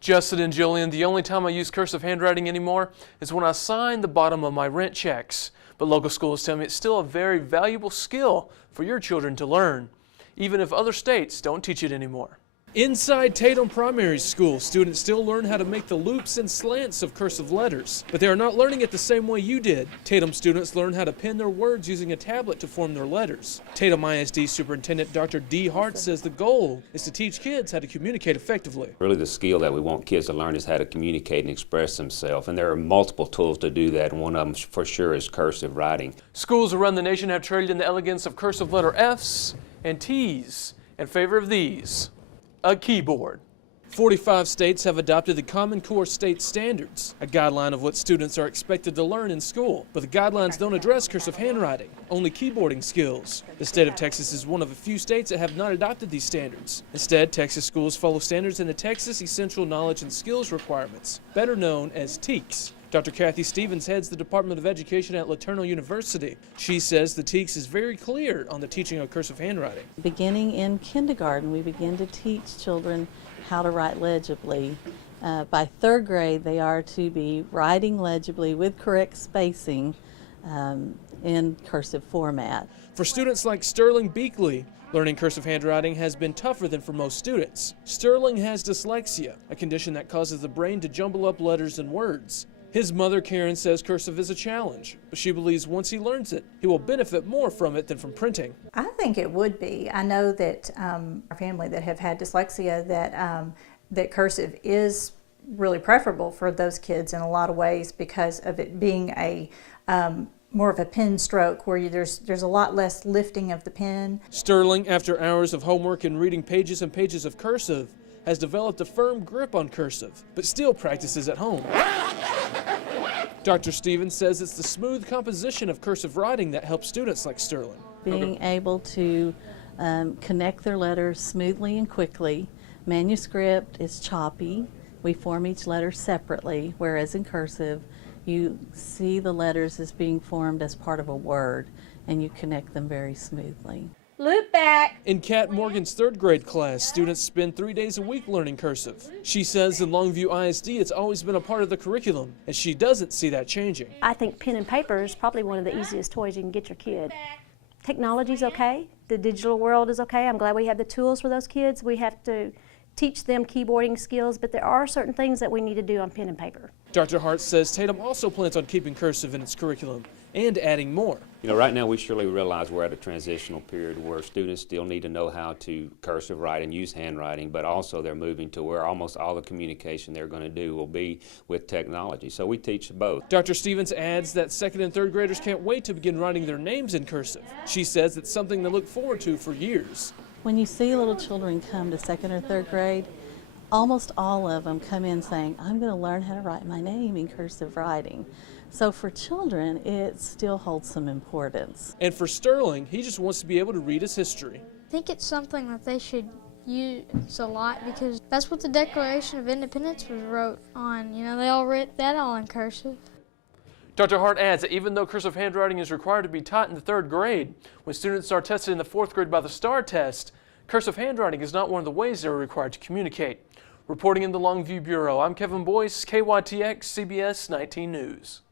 Justin and Jillian, the only time I use cursive handwriting anymore is when I sign the bottom of my rent checks. But local schools tell me it's still a very valuable skill for your children to learn, even if other states don't teach it anymore. Inside Tatum Primary School, students still learn how to make the loops and slants of cursive letters, but they are not learning it the same way you did. Tatum students learn how to pen their words using a tablet to form their letters. Tatum ISD Superintendent Dr. D. Hart says the goal is to teach kids how to communicate effectively. Really the skill that we want kids to learn is how to communicate and express themselves, and there are multiple tools to do that, and one of them for sure is cursive writing. Schools around the nation have traded in the elegance of cursive letter F's and T's in favor of these. A keyboard. 45 states have adopted the Common Core State Standards, a guideline of what students are expected to learn in school. But the guidelines don't address cursive handwriting, only keyboarding skills. The state of Texas is one of a few states that have not adopted these standards. Instead, Texas schools follow standards in the Texas Essential Knowledge and Skills Requirements, better known as TEKS. Dr. Kathy Stevens heads the Department of Education at LaTourneau University. She says the TEKS is very clear on the teaching of cursive handwriting. Beginning in kindergarten, we begin to teach children how to write legibly. By third grade, they are to be writing legibly with correct spacing in cursive format. For students like Sterling Beakley, learning cursive handwriting has been tougher than for most students. Sterling has dyslexia, a condition that causes the brain to jumble up letters and words. His mother, Karen, says cursive is a challenge, but she believes once he learns it, he will benefit more from it than from printing. I think it would be. I know that our family that have had dyslexia, that cursive is really preferable for those kids in a lot of ways because of it being a more of a pen stroke where there's a lot less lifting of the pen. Sterling, after hours of homework and reading pages and pages of cursive, has developed a firm grip on cursive, but still practices at home. Dr. Stevens says it's the smooth composition of cursive writing that helps students like Sterling. Being able to connect their letters smoothly and quickly. Manuscript is choppy. We form each letter separately, whereas in cursive, you see the letters as being formed as part of a word, and you connect them very smoothly. Loop back. In Kat Morgan's third grade class, students spend 3 days a week learning cursive. She says in Longview ISD it's always been a part of the curriculum, and she doesn't see that changing. I think pen and paper is probably one of the easiest toys you can get your kid. Technology's okay. The digital world is okay. I'm glad we have the tools for those kids. We have to teach them keyboarding skills, but there are certain things that we need to do on pen and paper. Dr. Hart says Tatum also plans on keeping cursive in its curriculum and adding more. You know, right now we surely realize we're at a transitional period where students still need to know how to cursive write and use handwriting, but also they're moving to where almost all the communication they're going to do will be with technology. So we teach both. Dr. Stevens adds that second and third graders can't wait to begin writing their names in cursive. She says it's something they look forward to for years. When you see little children come to second or third grade, almost all of them come in saying, I'm going to learn how to write my name in cursive writing. So for children, it still holds some importance. And for Sterling, he just wants to be able to read his history. I think it's something that they should use a lot because that's what the Declaration of Independence was wrote on. You know, they all wrote that all in cursive. Dr. Hart adds that even though cursive handwriting is required to be taught in the third grade, when students are tested in the fourth grade by the STAR test, cursive handwriting is not one of the ways they're required to communicate. Reporting in the Longview Bureau, I'm Kevin Boyce, KYTX CBS 19 News.